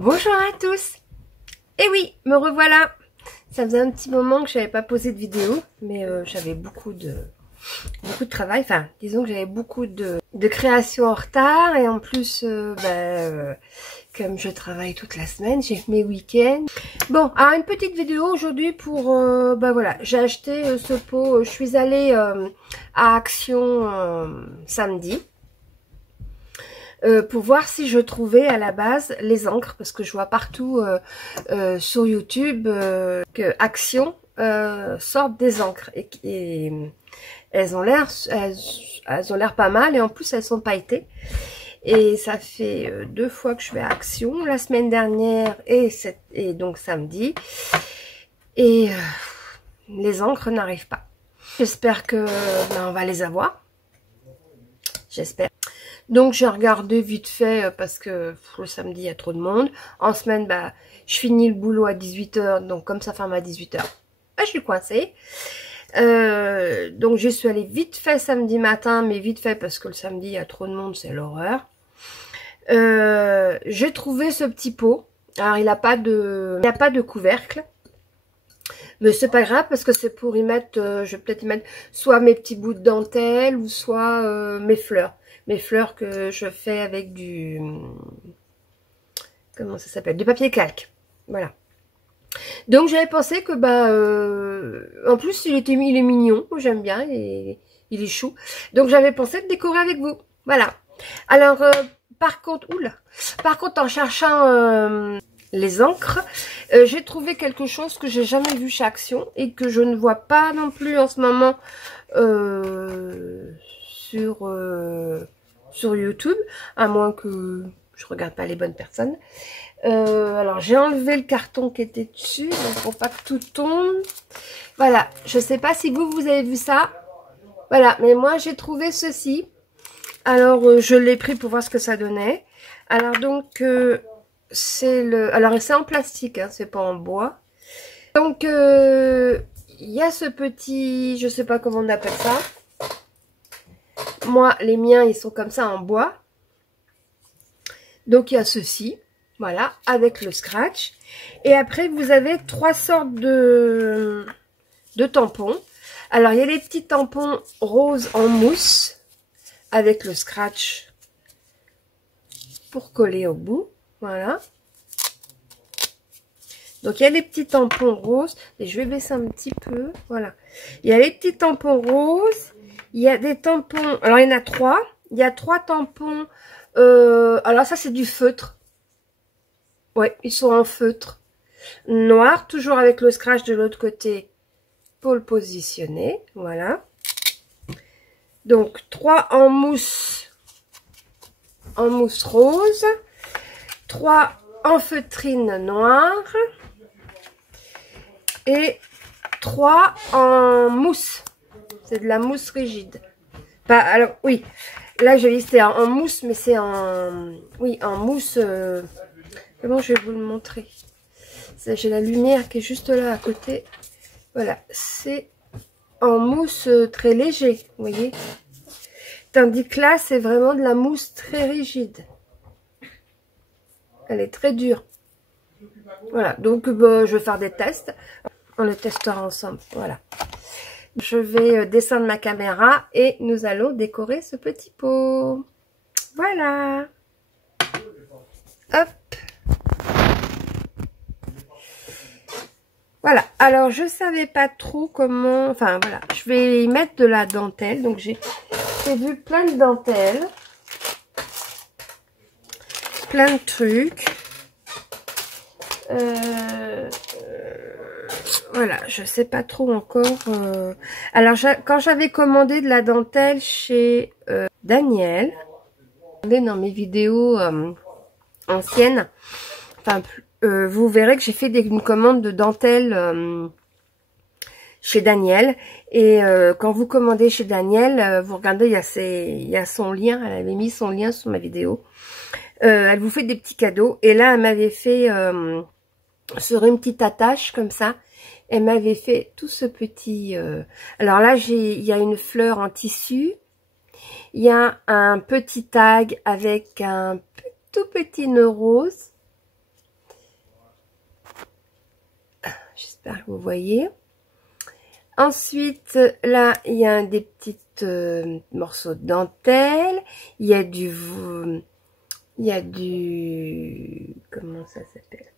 Bonjour à tous. Et oui, me revoilà. Ça faisait un petit moment que je n'avais pas posé de vidéo, mais j'avais beaucoup de travail. Enfin, disons que j'avais beaucoup de créations en retard, et en plus, comme je travaille toute la semaine, j'ai mes week-ends. Bon, alors une petite vidéo aujourd'hui pour, voilà, j'ai acheté ce pot. Je suis allée à Action samedi. Pour voir si je trouvais à la base les encres, parce que je vois partout sur YouTube que Action sortent des encres et elles ont l'air pas mal, et en plus elles sont pailletées. Et ça fait 2 fois que je vais à Action, la semaine dernière et donc samedi, et les encres n'arrivent pas. J'espère que on va les avoir, j'espère. Donc j'ai regardé vite fait parce que le samedi il y a trop de monde. En semaine, je finis le boulot à 18 h, donc comme ça ferme à 18 h, je suis coincée. Donc j'y suis allée vite fait samedi matin, mais vite fait parce que le samedi il y a trop de monde, c'est l'horreur. J'ai trouvé ce petit pot. Alors il n'a pas de couvercle, mais c'est pas grave parce que c'est pour y mettre, je vais peut-être y mettre soit mes petits bouts de dentelle ou soit mes fleurs. Mes fleurs que je fais avec du... Comment ça s'appelle? Du papier calque. Voilà. Donc j'avais pensé que, en plus il est mignon. J'aime bien. Il est chou. Donc j'avais pensé de décorer avec vous. Voilà. Alors, par contre, en cherchant les encres, j'ai trouvé quelque chose que j'ai jamais vu chez Action et que je ne vois pas non plus en ce moment sur YouTube, à moins que je regarde pas les bonnes personnes. Alors j'ai enlevé le carton qui était dessus, donc pour pas que tout tombe. Voilà, je sais pas si vous avez vu ça. Voilà, mais moi j'ai trouvé ceci. Alors je l'ai pris pour voir ce que ça donnait. Alors donc c'est en plastique, hein, c'est pas en bois. Donc il y a ce petit, je sais pas comment on appelle ça. Moi, les miens, ils sont comme ça en bois. Donc, il y a ceci, voilà, avec le scratch. Et après, vous avez 3 sortes de tampons. Alors, il y a les petits tampons roses en mousse, avec le scratch pour coller au bout. Voilà. Donc, il y a les petits tampons roses. Et je vais baisser un petit peu. Voilà. Il y a les petits tampons roses. Il y a des tampons, alors il y en a 3. Il y a 3 tampons. Alors ça c'est du feutre. Ouais, ils sont en feutre noir, toujours avec le scratch de l'autre côté pour le positionner. Voilà. Donc 3 en mousse rose, 3 en feutrine noire et 3 en mousse. C'est de la mousse rigide. Alors, oui. Là, j'ai listé en mousse, mais c'est en... Oui, en mousse... Comment je vais vous le montrer? J'ai la lumière qui est juste là, à côté. Voilà. C'est en mousse très léger, vous voyez. Tandis que là, c'est vraiment de la mousse très rigide. Elle est très dure. Voilà. Donc, je vais faire des tests. On les testera ensemble. Voilà. Je vais descendre ma caméra et nous allons décorer ce petit pot. Voilà. Hop. Voilà. Alors, je savais pas trop comment... Enfin, voilà. Je vais y mettre de la dentelle. Donc, j'ai vu plein de dentelles. Plein de trucs. Voilà, je sais pas trop encore. Alors, quand j'avais commandé de la dentelle chez Daniel, dans mes vidéos anciennes, enfin, vous verrez que j'ai fait une commande de dentelle chez Daniel. Et quand vous commandez chez Daniel, vous regardez, il y a son lien. Elle avait mis son lien sur ma vidéo. Elle vous fait des petits cadeaux. Et là, elle m'avait fait sur une petite attache comme ça. Elle m'avait fait tout ce petit... Alors là, il y a une fleur en tissu. Il y a un petit tag avec un tout petit nœud rose. j'espère que vous voyez. Ensuite, là, il y a des petits morceaux de dentelle. Il y a du... Comment ça s'appelle?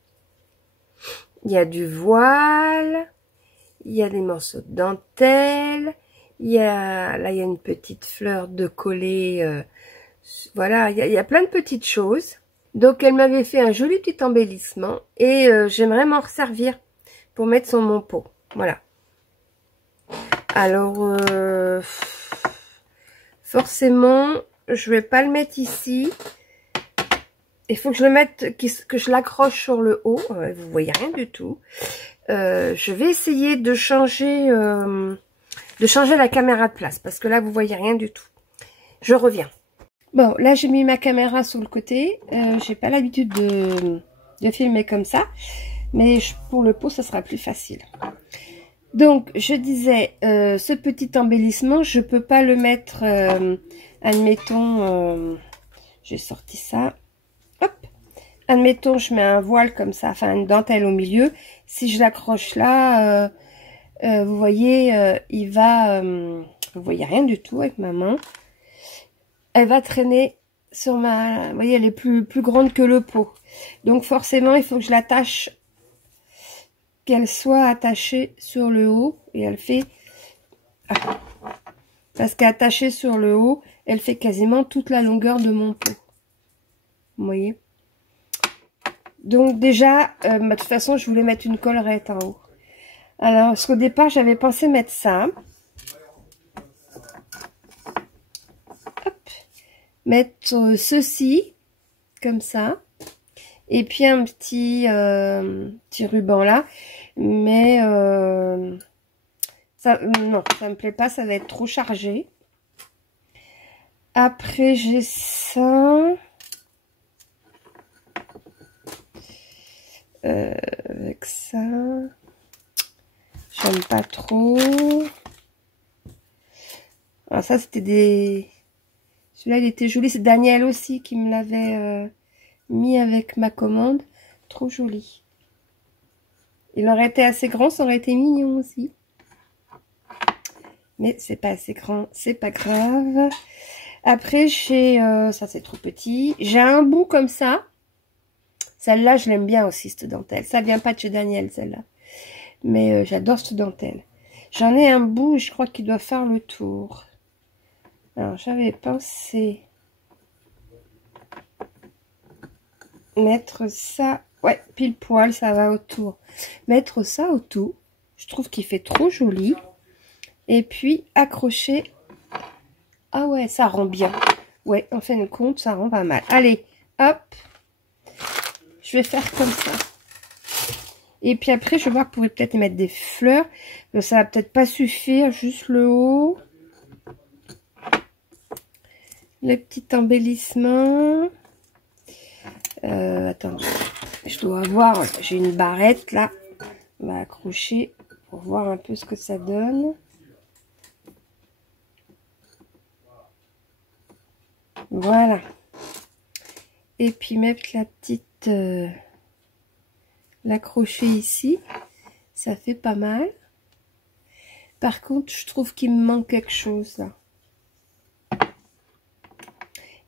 Il y a du voile. Il y a des morceaux de dentelle. Là, il y a une petite fleur de collet. Voilà, il y a plein de petites choses. Donc, elle m'avait fait un joli petit embellissement. Et j'aimerais m'en resservir pour mettre sur mon pot. Voilà. Alors, forcément, je vais pas le mettre ici. Il faut que je le mette, que je l'accroche sur le haut. Vous voyez rien du tout. Je vais essayer de changer la caméra de place parce que là, vous voyez rien du tout. Je reviens. Bon, là, j'ai mis ma caméra sur le côté. J'ai pas l'habitude de filmer comme ça, mais pour le pot, ça sera plus facile. Donc, je disais, ce petit embellissement, je peux pas le mettre, admettons, j'ai sorti ça, hop, admettons, je mets un voile comme ça, enfin une dentelle au milieu, si je l'accroche là, vous voyez, vous voyez rien du tout avec ma main, elle va traîner sur vous voyez, elle est plus grande que le pot, donc forcément, il faut que je l'attache, qu'elle soit attachée sur le haut, et elle fait, parce qu'attachée sur le haut, elle fait quasiment toute la longueur de mon pot. Vous voyez? Donc déjà, de toute façon, je voulais mettre une collerette en haut. Alors, parce qu'au départ, j'avais pensé mettre ça. Hop. Mettre ceci, comme ça. Et puis un petit ruban là. Mais non, ça me plaît pas, ça va être trop chargé. Après, j'ai ça. Avec ça. J'aime pas trop. Alors ça, c'était des... Celui-là, il était joli. C'est Daniel aussi qui me l'avait mis avec ma commande. Trop joli. Il aurait été assez grand, ça aurait été mignon aussi. Mais c'est pas assez grand, c'est pas grave. Après, j'ai... ça, c'est trop petit. J'ai un bout comme ça. Celle-là, je l'aime bien aussi, cette dentelle. Ça vient pas de chez Daniel, celle-là. Mais j'adore cette dentelle. J'en ai un bout, je crois qu'il doit faire le tour. Alors, j'avais pensé mettre ça... Ouais, pile poil, ça va autour. Mettre ça autour. Je trouve qu'il fait trop joli. Et puis, accrocher... Ah ouais, ça rend bien. Ouais, en fin de compte, ça rend pas mal. Allez, hop. Je vais faire comme ça. Et puis après, je vais voir que je pourrais peut-être mettre des fleurs. Mais ça va peut-être pas suffire, juste le haut. Le petit embellissement. Attends, je dois avoir... J'ai une barrette là. On va accrocher pour voir un peu ce que ça donne. Voilà. Et puis mettre la petite... l'accrocher ici. Ça fait pas mal. Par contre, je trouve qu'il me manque quelque chose là.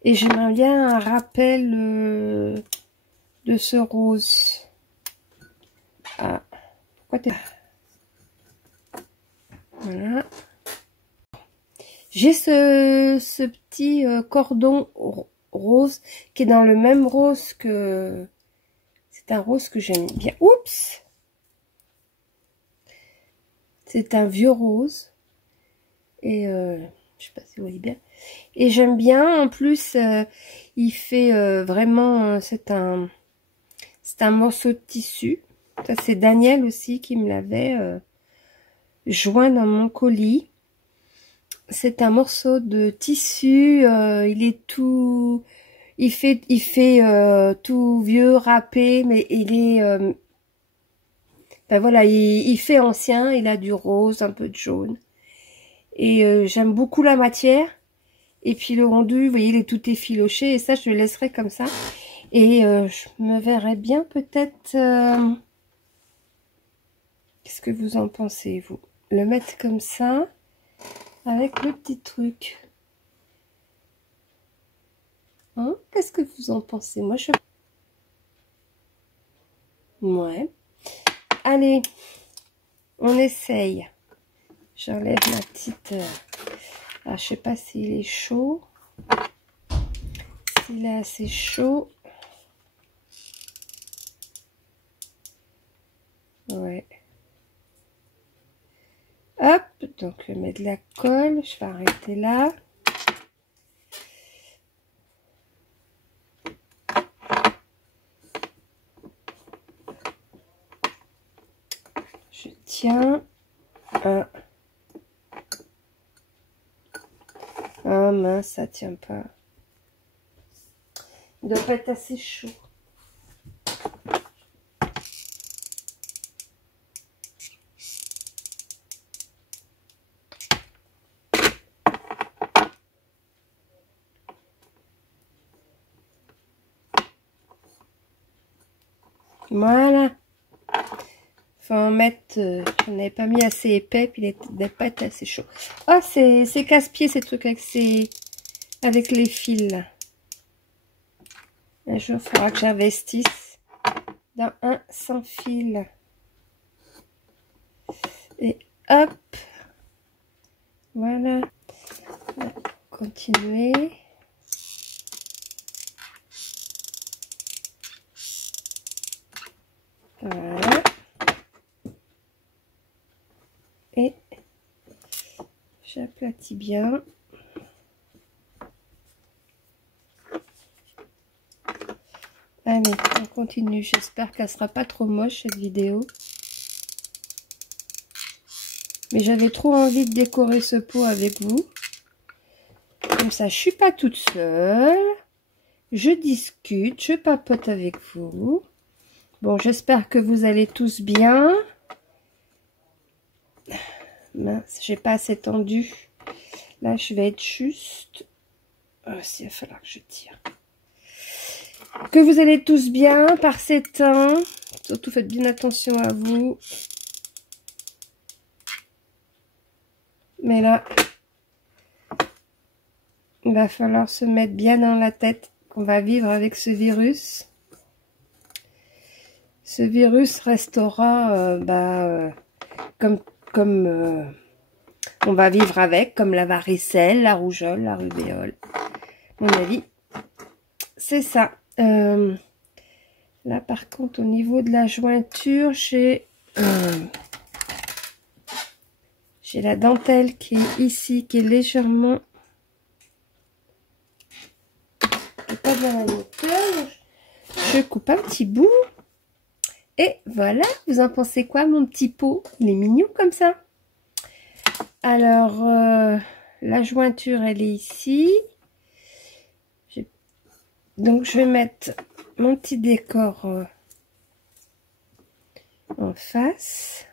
Et j'aimerais bien un rappel de ce rose. Ah. Pourquoi t'es... Voilà. J'ai ce petit cordon rose qui est dans le même rose que... C'est un rose que j'aime bien. Oups! C'est un vieux rose. Et je sais pas si vous voyez bien. Et j'aime bien. En plus, il fait vraiment... c'est un morceau de tissu. Ça, c'est Daniel aussi qui me l'avait joint dans mon colis. C'est un morceau de tissu. Il est tout... Il fait tout vieux, râpé, mais il est... ben voilà, il fait ancien. Il a du rose, un peu de jaune. Et j'aime beaucoup la matière. Et puis le rendu, vous voyez, il est tout effiloché. Et ça, je le laisserai comme ça. Et je me verrais bien peut-être Qu'est-ce que vous en pensez, vous? Le mettre comme ça, avec le petit truc. Hein? Qu'est-ce que vous en pensez? Moi, je... Ouais. Allez, on essaye. J'enlève ma petite... Alors, je sais pas s'il est chaud. S'il est assez chaud. Ouais. Hop, donc je mets de la colle. Je vais arrêter là. Je tiens. Ah mince, ça tient pas. Il doit pas être assez chaud. Voilà. Faut en mettre... j'en avais pas mis assez épais, puis il doit pas être assez chaud. Oh, c'est casse-pied ces trucs avec les fils là. Un jour, il faudra que j'investisse dans un sans fil. Et hop. Voilà. On va continuer. Voilà. Et j'aplatis bien. Allez, on continue. J'espère qu'elle sera pas trop moche cette vidéo. Mais j'avais trop envie de décorer ce pot avec vous. Comme ça, je suis pas toute seule. Je discute, je papote avec vous. Bon, j'espère que vous allez tous bien. Mince, j'ai pas assez tendu. Là, je vais être juste. Oh, il va falloir que je tire. Que vous allez tous bien par ces temps. Surtout, faites bien attention à vous. Mais là, il va falloir se mettre bien dans la tête qu'on va vivre avec ce virus. Ce virus restera comme on va vivre avec, comme la varicelle, la rougeole, la rubéole. À mon avis, c'est ça. Là, par contre, au niveau de la jointure, j'ai la dentelle qui est ici, qui est légèrement... pas bien à la hauteur. Je coupe un petit bout. Et voilà, vous en pensez quoi, mon petit pot? Il est mignon comme ça. Alors, la jointure, elle est ici. Donc, je vais mettre mon petit décor en face.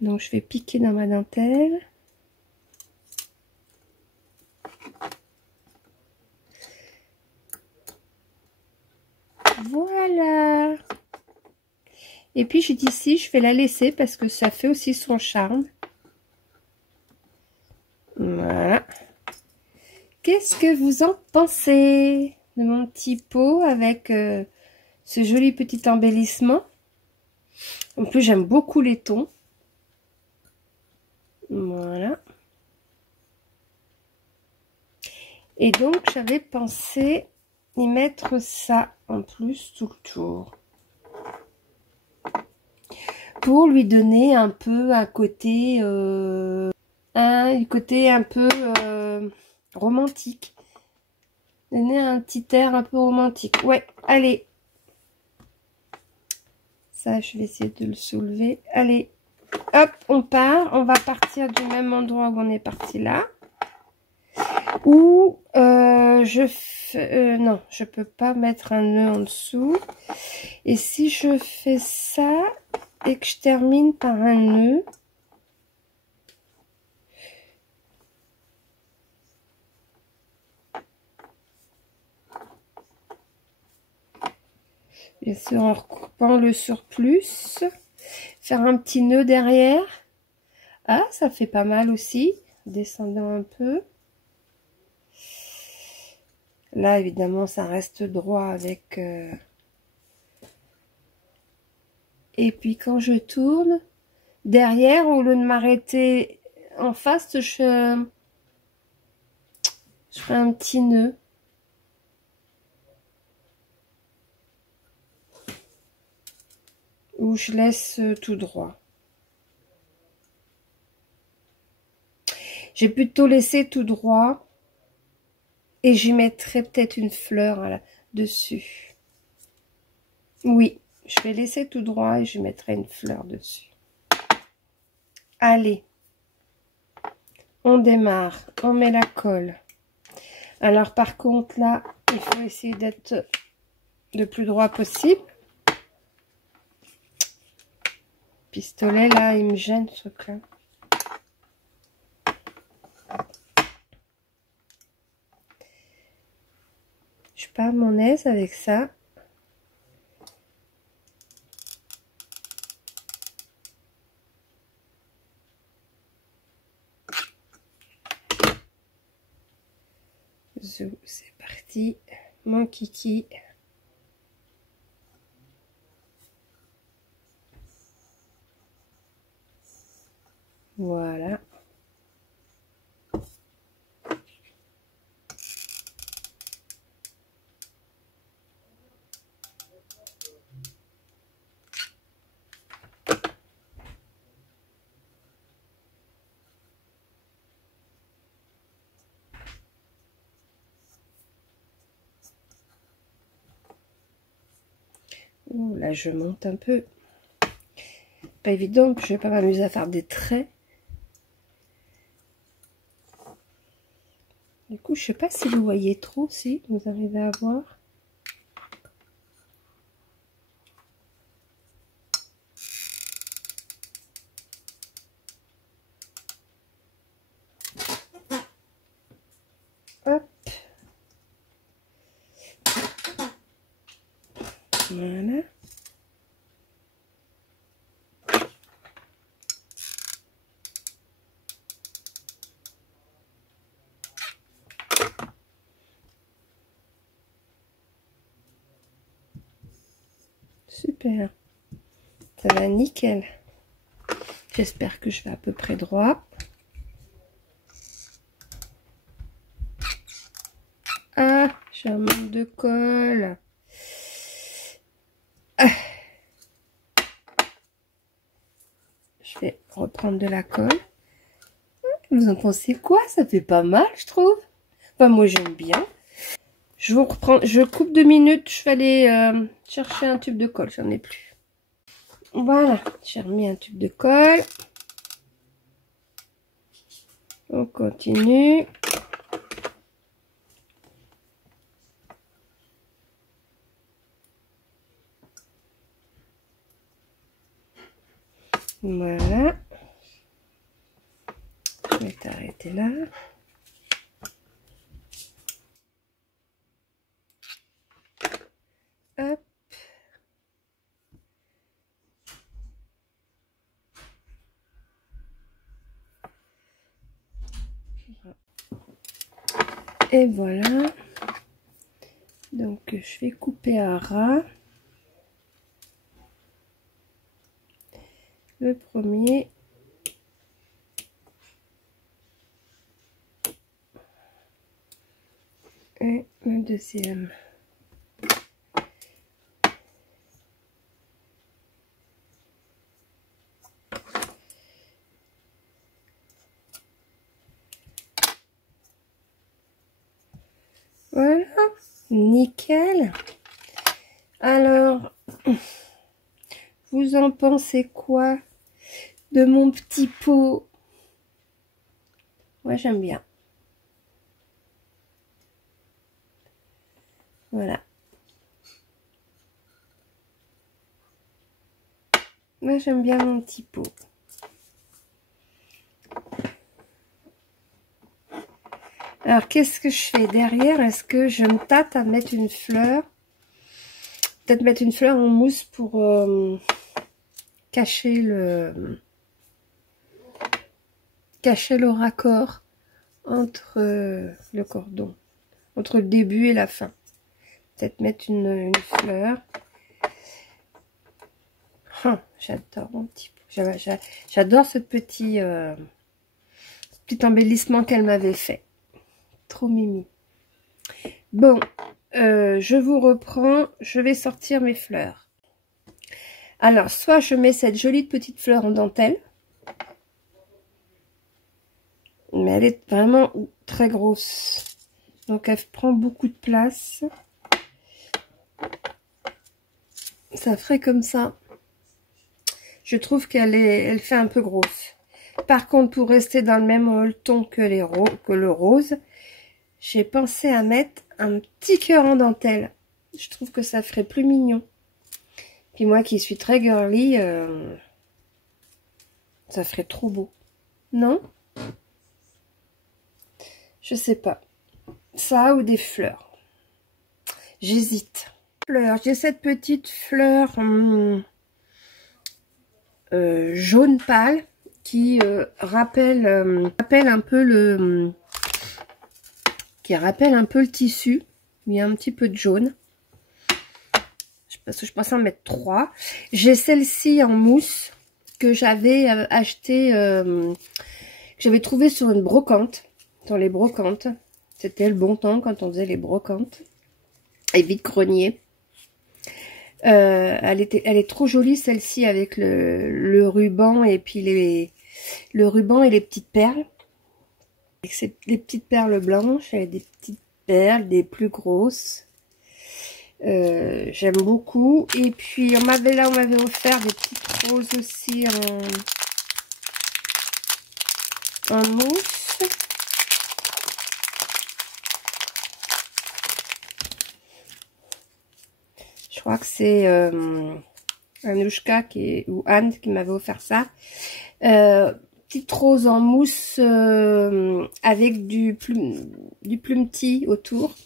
Donc, je vais piquer dans ma dentelle. Voilà. Et puis, j'ai dit ici, je vais la laisser parce que ça fait aussi son charme. Voilà. Qu'est-ce que vous en pensez de mon petit pot avec ce joli petit embellissement? En plus, j'aime beaucoup les tons. Voilà. Et donc, j'avais pensé y mettre ça en plus tout le tour. Pour lui donner un peu un côté... un côté un peu romantique. Donner un petit air un peu romantique. Ouais, allez. Ça, je vais essayer de le soulever. Allez, hop, on part. On va partir du même endroit où on est parti là. Ou non, je peux pas mettre un nœud en dessous. Et si je fais ça et que je termine par un nœud, Bien sûr, en recoupant le surplus, faire un petit nœud derrière. Ah, ça fait pas mal aussi, descendant un peu. Là, évidemment, ça reste droit avec... Et puis, quand je tourne, derrière, au lieu de m'arrêter en face, je fais un petit nœud. Où je laisse tout droit. J'ai plutôt laissé tout droit. Et j'y mettrai peut-être une fleur dessus. Oui, je vais laisser tout droit et je mettrai une fleur dessus. Allez, on démarre, on met la colle. Alors par contre là, il faut essayer d'être le plus droit possible. Pistolet là, il me gêne ce truc-là. Je suis pas à mon aise avec ça. C'est parti, mon kiki. Voilà. Ouh, là, je monte un peu. Pas évident, je vais pas m'amuser à faire des traits. Du coup, je sais pas si vous voyez trop, si vous arrivez à voir. Hop. Voilà. Super. Ça va nickel. J'espère que je vais à peu près droit. Ah, j'ai un manque de colle. Ah. Je vais reprendre de la colle. Vous en pensez quoi? Ça fait pas mal, je trouve. Enfin, moi, j'aime bien. Je vous reprends. Je coupe 2 minutes. Je vais aller chercher un tube de colle. J'en ai plus. Voilà. J'ai remis un tube de colle. On continue. Voilà. Je vais t'arrêter là. Hop. Et voilà. Donc, je vais couper à ras. Le premier. Et le deuxième. Voilà, nickel. Alors, vous en pensez quoi de mon petit pot? Moi, j'aime bien. Voilà. Moi, j'aime bien mon petit pot. Alors, qu'est-ce que je fais derrière? Est-ce que je me tâte à mettre une fleur? peut-être mettre une fleur en mousse pour cacher le raccord entre le cordon, entre le début et la fin. Peut-être mettre une fleur. Oh, j'adore mon petit pot. J'adore ce petit embellissement qu'elle m'avait fait. Trop mimi. Bon, je vous reprends. Je vais sortir mes fleurs. Alors, soit je mets cette jolie petite fleur en dentelle. Mais elle est vraiment très grosse. Donc, elle prend beaucoup de place. Ça ferait comme ça. Je trouve elle fait un peu grosse. Par contre, pour rester dans le même ton que le rose, j'ai pensé à mettre un petit cœur en dentelle. Je trouve que ça ferait plus mignon. Puis moi qui suis très girly, ça ferait trop beau. Non? Je sais pas. Ça ou des fleurs. J'hésite. Fleurs. J'ai cette petite fleur jaune pâle qui rappelle un peu le tissu. Il y a un petit peu de jaune. Parce que je pensais en mettre 3. J'ai celle-ci en mousse que j'avais acheté, que j'avais trouvé sur une brocante. Dans les brocantes. C'était le bon temps quand on faisait les brocantes. Et vide-grenier. Elle est trop jolie celle-ci avec le ruban et puis le ruban et les petites perles. Avec les petites perles blanches et des petites perles, des plus grosses. J'aime beaucoup. Et puis on m'avait offert des petites roses aussi en mousse. Je crois que c'est Anouchka ou Anne qui m'avait offert ça. Petite rose en mousse avec du plumetis autour.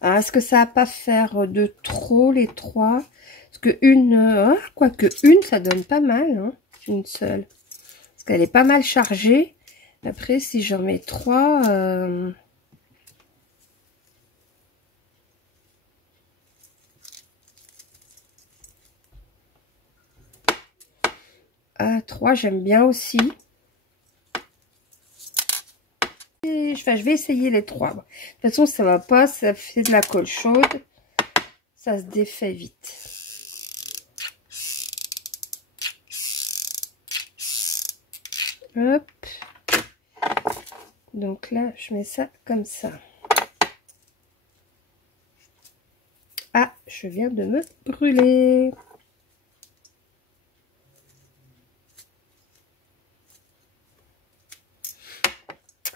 Alors, est-ce que ça va pas faire de trop les 3? Parce que quoique une, ça donne pas mal, hein, une seule. Parce qu'elle est pas mal chargée. Après, si j'en mets 3... Ah, 3, j'aime bien aussi. Et, je vais essayer les 3. De toute façon, ça va pas, ça fait de la colle chaude. Ça se défait vite. Hop. Donc là, je mets ça comme ça. Ah, je viens de me brûler.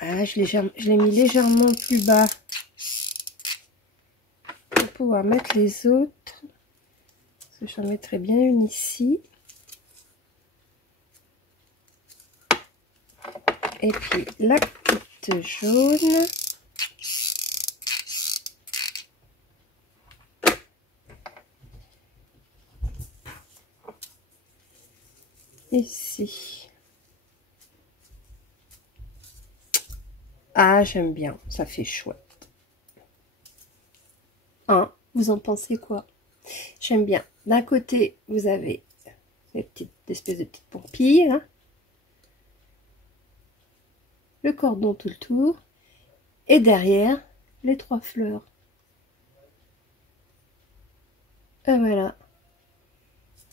Ah, je l'ai mis légèrement plus bas pour pouvoir mettre les autres. Parce que j'en mettrai bien une ici. Et puis la petite jaune. Ici. Ah, j'aime bien, ça fait chouette. Hein, vous en pensez quoi? J'aime bien. D'un côté, vous avez les espèces de petites pompilles, hein, le cordon tout le tour, et derrière, les 3 fleurs. Et voilà.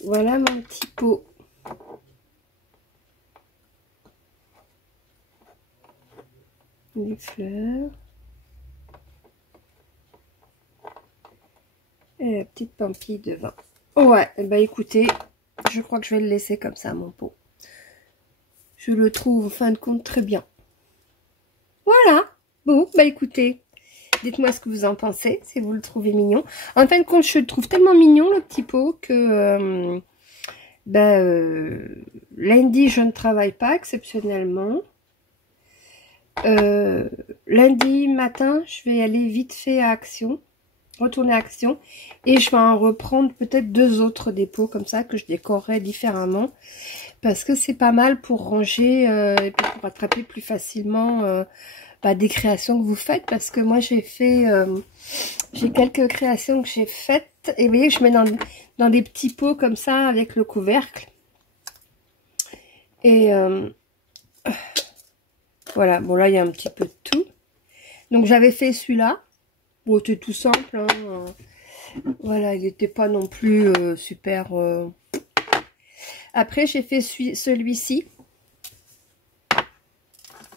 Voilà mon petit pot. Les fleurs. Et la petite pampille devant. Ouais, bah écoutez, je crois que je vais le laisser comme ça, mon pot. Je le trouve, en fin de compte, très bien. Voilà. Bon, bah écoutez, dites-moi ce que vous en pensez, si vous le trouvez mignon. En fin de compte, je le trouve tellement mignon, le petit pot, que lundi, je ne travaille pas, exceptionnellement. Lundi matin, je vais aller vite fait à Action. retourner à Action. Et je vais en reprendre peut-être 2 autres dépôts comme ça que je décorerai différemment. Parce que c'est pas mal pour ranger et puis pour attraper plus facilement des créations que vous faites. Parce que moi j'ai fait, j'ai quelques créations que j'ai faites. Et vous voyez, je mets dans des petits pots comme ça avec le couvercle. Et voilà, bon là il y a un petit peu de tout. Donc j'avais fait celui-là. Bon, c'était tout simple. Hein. Voilà, il n'était pas non plus super... Après, j'ai fait celui-ci.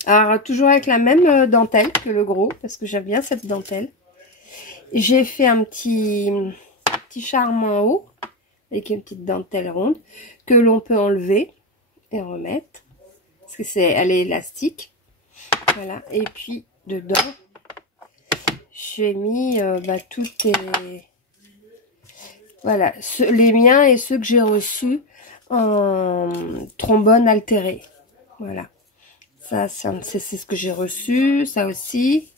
Alors, toujours avec la même dentelle que le gros, parce que j'aime bien cette dentelle. J'ai fait un petit charme en haut, avec une petite dentelle ronde, que l'on peut enlever et remettre, parce que elle est élastique. Voilà, et puis dedans, j'ai mis toutes les... Voilà, les miens et ceux que j'ai reçus en trombone altéré. Voilà. Ça, c'est ce que j'ai reçu. Ça aussi.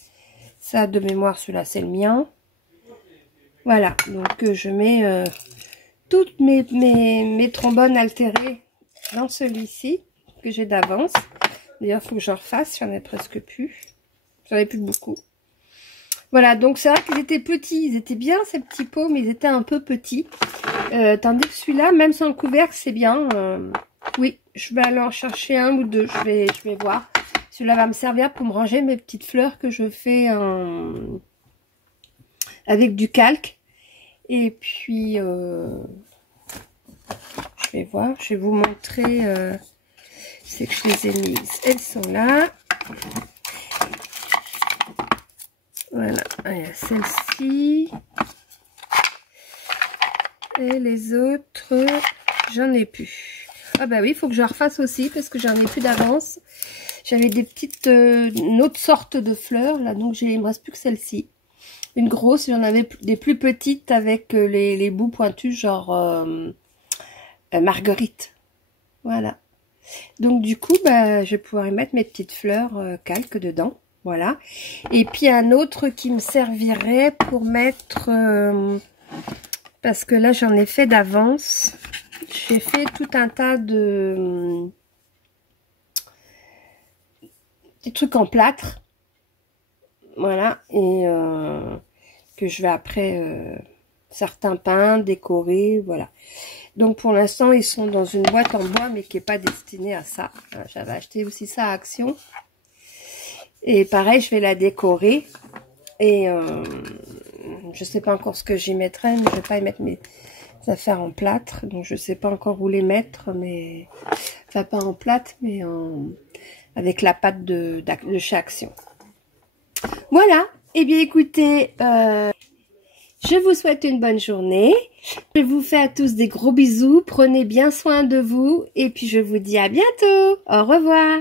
Ça, de mémoire, celui-là, c'est le mien. Voilà. Donc, je mets toutes mes trombones altérés dans celui-ci que j'ai d'avance. D'ailleurs, il faut que j'en refasse. J'en ai presque plus. J'en ai plus beaucoup. Voilà, donc c'est vrai qu'ils étaient petits, ils étaient bien ces petits pots, mais ils étaient un peu petits. Tandis que celui-là, même sans le couvercle, c'est bien. Oui, je vais aller en chercher 1 ou 2, je vais voir. Celui-là va me servir pour me ranger mes petites fleurs que je fais avec du calque. Et puis, je vais voir, je vais vous montrer, c'est que je les ai mises. Elles sont là. Voilà, il y a celle-ci. Et les autres, j'en ai plus. Ah bah oui, il faut que je refasse aussi parce que j'en ai plus d'avance. J'avais des petites, une autre sorte de fleurs, là, donc il me reste plus que celle-ci. Une grosse, j'en avais des plus petites avec les bouts pointus, genre marguerite. Voilà. Donc du coup, je vais pouvoir y mettre mes petites fleurs calques dedans. Voilà. Et puis un autre qui me servirait pour mettre... parce que là, j'en ai fait d'avance. J'ai fait tout un tas de... des trucs en plâtre. Voilà. Et que je vais après... certains peindre, décorer, voilà. Donc pour l'instant, ils sont dans une boîte en bois, mais qui n'est pas destinée à ça. J'avais acheté aussi ça à Action. Et pareil, je vais la décorer. Et je sais pas encore ce que j'y mettrai, mais je vais pas y mettre mes affaires en plâtre. Donc je sais pas encore où les mettre, mais enfin pas en plâtre, mais avec la pâte de chez Action. Voilà. Eh bien écoutez, je vous souhaite une bonne journée. Je vous fais à tous des gros bisous. Prenez bien soin de vous. Et puis je vous dis à bientôt. Au revoir.